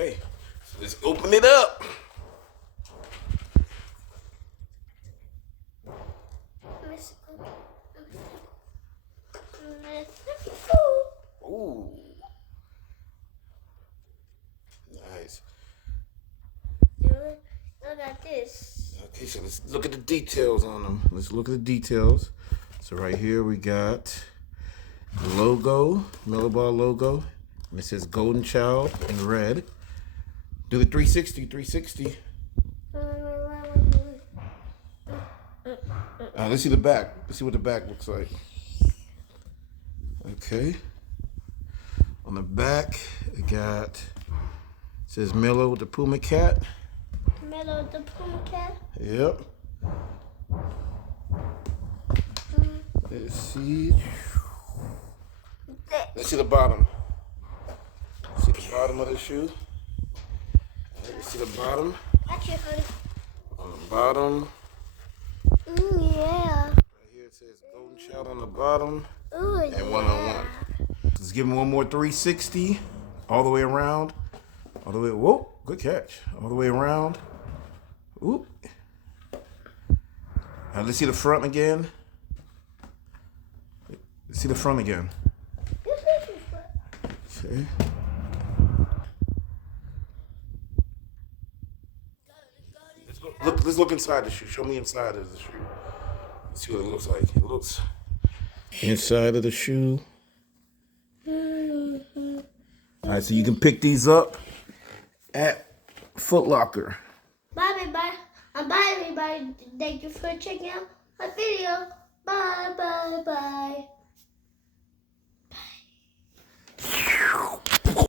Okay, so let's open it up. Ooh. Nice. Look at this. Okay, so let's look at the details on them. Let's look at the details. So right here we got the logo, Melo Ball logo. And it says Golden Child in red. Do the 360, 360. Let's see the back. Let's see what the back looks like. Okay. On the back, it says Melo with the Puma cat. Melo the Puma cat. Yep. Let's see. Let's see the bottom. See the bottom of the shoe. Let's see the bottom. Actually, honey. On the bottom. Yeah. Right here it says Golden Child on the bottom. Ooh, And yeah. 101. Let's give him one more 360. All the way around. All the way. Whoa. Good catch. All the way around. Oop. Now let's see the front again. Let's see the front again. Okay. Let's look inside the shoe. Show me inside of the shoe. Let's see what it looks like. It looks inside of the shoe. All right, so you can pick these up at Foot Locker. Bye, everybody. Bye, everybody. Thank you for checking out my video. Bye, bye, bye.